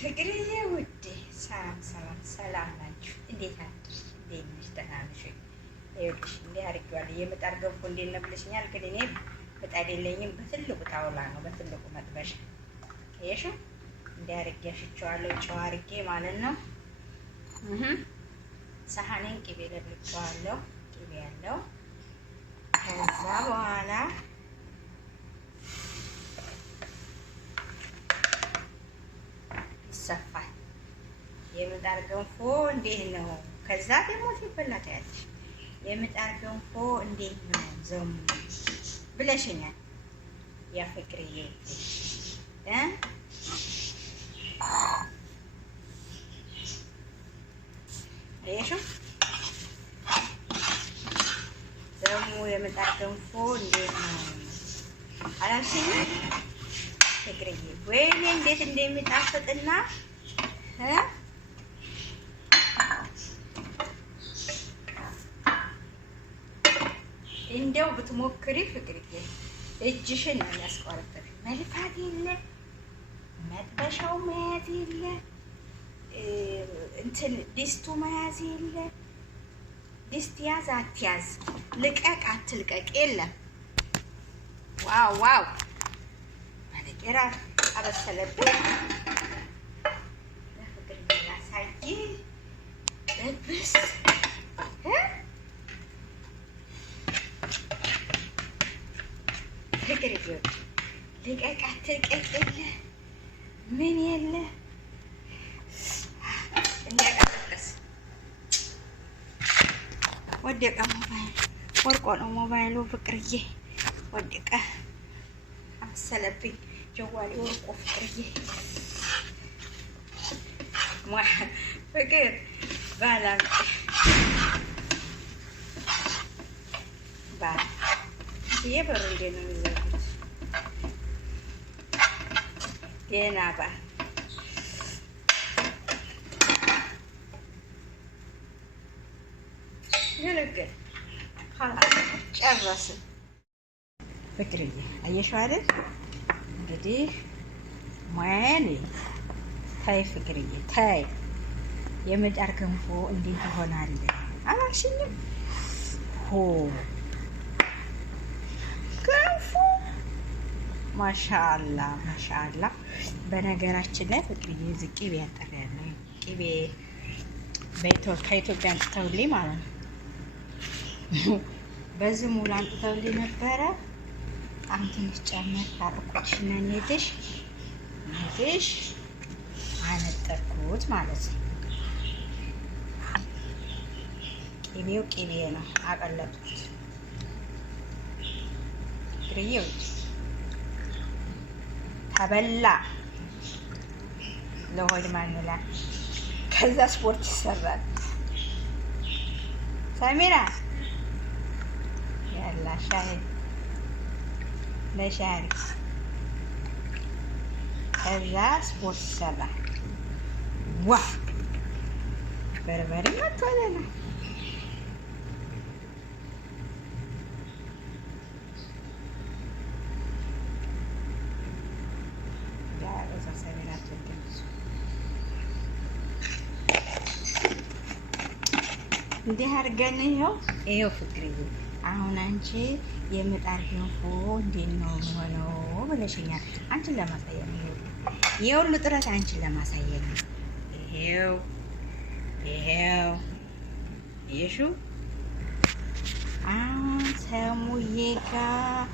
ፍቅርዬ ውዴ ሰላም ሰላም ሰላም ናችሁ? እንዴት አድርሽ? እንዴት ነሽ? ደህና ነሽ? ይኸውልሽ እንዲህ አድርጌዋለሁ። የምጣድ ገንፎ እንዴት ነው ብለሽኛል። ግን እኔ ምጣድ የለኝም። በትልቁ ጣውላ ነው፣ በትልቁ መጥበሻ ይኸውልሽ እንዲህ አድርጌ አሽቼዋለሁ። ጨው አድርጌ ማለት ነው። ሳህኔን ቅቤ ለብልቼዋለሁ። ቅቤ ያለው ከዛ በኋላ ይሰፋል። የምጣድ ገንፎ እንዴት ነው? ከዛ ደግሞ ሲበላ ታያለሽ። የምጣድ ገንፎ እንዴት ነው ዘሙ ብለሽኛል። ያ ፍቅርዬ አይሹ ዘሙ የምጣድ ገንፎ እንዴት ነው አላልሽኝም? ፍቅርዬ ወይኔ እንዴት እንደሚጣፍጥና እንደው ብትሞክሪ ፍቅርዬ እጅሽን ነው የሚያስቆርጥሽ። መልፋት የለ መጥበሻው መያዝ የለ እንትን ድስቱ መያዝ የለ ድስት ያዝ አትያዝ ልቀቅ አትልቀቅ የለም። ዋው ዋው ራ አበሰለብኝ። ለፍቅር ያሳይ ጥብስ ፍቅር ይወድ ልቀቅ አትልቀቅ የለ ምን የለ እንዲያቀሰቅስ ወደቀ። ሞባይል ወርቆ ነው ሞባይሉ ፍቅርዬ ወደቀ አበሰለብኝ። ጀዋሌ ወርቆ ፍቅርዬ ፍቅር ባላም ባል የበሩ እንዴት ነው የሚዘጉት? ገና ባል ግልግል ጨረስን። ፍቅርዬ አየሽው አይደል? እንግዲህ ሙያዬን ታይ ፍቅርዬ ታይ። የምጣድ ገንፎ እንዴት ይሆናል አላልሽኝም? ሆ ገንፎ ማሻአላ ማሻአላ። በነገራችን ላይ ፍቅርዬ እዚህ ቅቤ ያጠራያለሁ። ቅቤ ከኢትዮጵያ አንጥተውልኝ ማለት ነው። በዚህ ሙሉ አንጥተውልኝ ነበረ። በጣም ትንሽ ጨመር አድርጎሽ እና ኔትሽ አነጠርኩት ማለት ነው። ቅቤው ቅቤ ነው አቀለጥኩት። ፍቅርዬ ተበላ ለሆድ ማንላ። ከዛ ስፖርት ይሰራል። ሰሚራ ያላ ሻይ ለሻሪ ከዛ ስፖርት ይሰራል። ዋ በርበሬ መጥቷል። እንዲህ አድርገን ይኸው ፍቅርዬ አሁን አንቺ የምጣድ ገንፎ እንዴት ነው የሚሆነው ብለሽኛል። አንቺን ለማሳየት ነው የሁሉ ጥረት፣ አንቺን ለማሳየት ነው። ይሄው ይሹ አሁን ሰሙዬ ጋር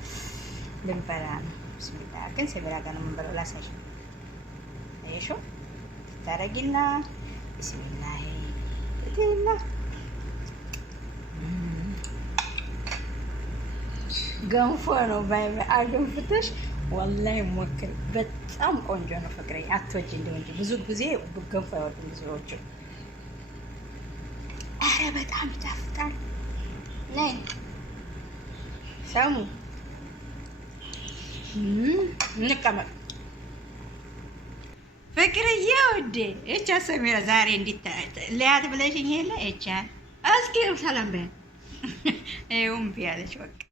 ልንበላ ነው። ብስሚላ ግን ሰሚራ ጋር ነው የምንበላው። ላሳይሽ ይሹ ታረጊና ብስሚላ ይሄና ገንፎ ነው አገንፍተሽ ወላሂ ሞክሪ። በጣም ቆንጆ ነው ፍቅሬ። አትወጂ እንደው እንጂ ብዙ ጊዜ ገንፎ አይወዱም ብዙዎቹ። ኧረ በጣም ይጣፍጣል። ነይ ሰሙ እንቀመጥ። ፍቅርዬ ውዴ እቻ ሰሚራ ዛሬ እንዲት ለያት ብለሽኝ የለ እቻ እስኪ ሰላም በይ። ይኸው እምቢ አለች በቃ።